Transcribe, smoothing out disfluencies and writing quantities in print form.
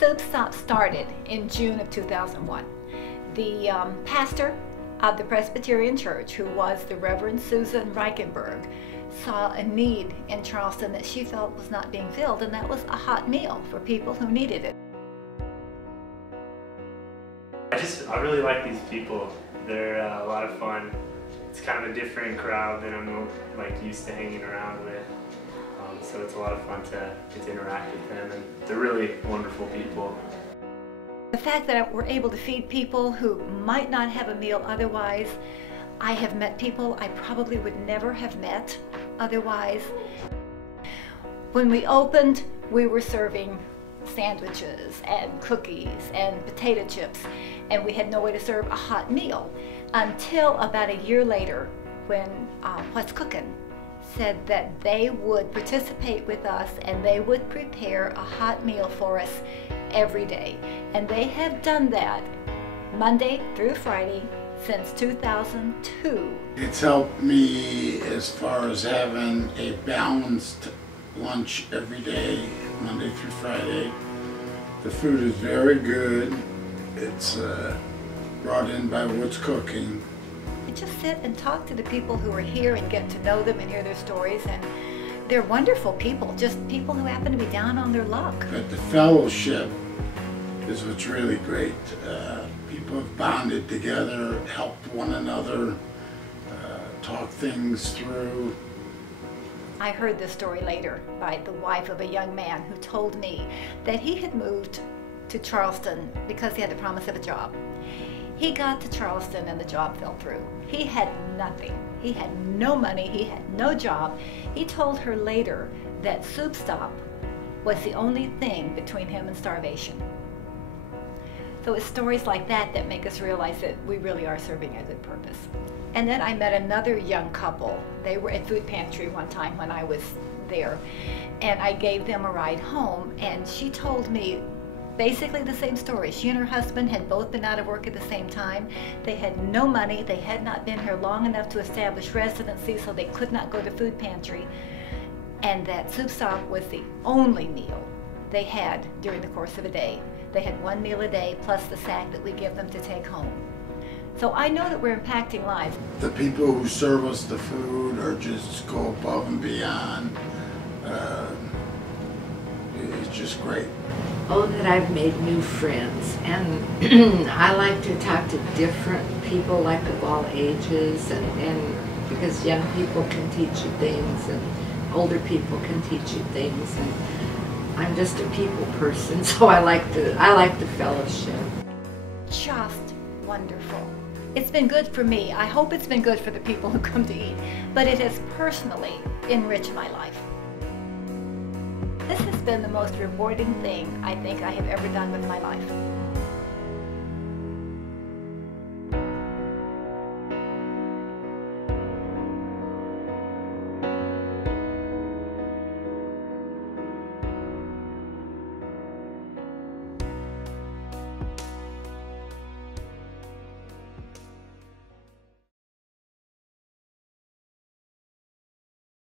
Soup Stop started in June of 2001. The pastor of the Presbyterian Church, who was the Reverend Susan Reichenberg, saw a need in Charleston that she felt was not being filled, and that was a hot meal for people who needed it. I really like these people. They're a lot of fun. It's kind of a different crowd than I'm used to hanging around with. So it's a lot of fun to get to interact with them, and they're really wonderful people. The fact that we're able to feed people who might not have a meal otherwise. I have met people I probably would never have met otherwise. When we opened, we were serving sandwiches and cookies and potato chips, and we had no way to serve a hot meal until about a year later, when What's Cookin' said that they would participate with us and they would prepare a hot meal for us every day. And they have done that Monday through Friday since 2002. It's helped me as far as having a balanced lunch every day, Monday through Friday. The food is very good. It's brought in by What's Cooking. I just sit and talk to the people who are here and get to know them and hear their stories, and they're wonderful people, just people who happen to be down on their luck. But the fellowship is what's really great. People have bonded together, helped one another, talk things through. I heard this story later by the wife of a young man who told me that he had moved to Charleston because he had the promise of a job. He got to Charleston and the job fell through. He had nothing. He had no money. He had no job. He told her later that Soup Stop was the only thing between him and starvation. So it's stories like that that make us realize that we really are serving a good purpose. And then I met another young couple. They were at food pantry one time when I was there, and I gave them a ride home, and she told me basically the same story. She and her husband had both been out of work at the same time. They had no money. They had not been here long enough to establish residency, so they could not go to food pantry. And that Soup Stop was the only meal they had during the course of a day. They had one meal a day plus the sack that we give them to take home. So I know that we're impacting lives. The people who serve us the food or just go above and beyond. It's just great. Oh, that I've made new friends, and I like to talk to different people, like of all ages, and because young people can teach you things and older people can teach you things, and I'm just a people person, so I like the fellowship. Just wonderful. It's been good for me. I hope it's been good for the people who come to eat, but it has personally enriched my life. This has been the most rewarding thing I think I have ever done with my life.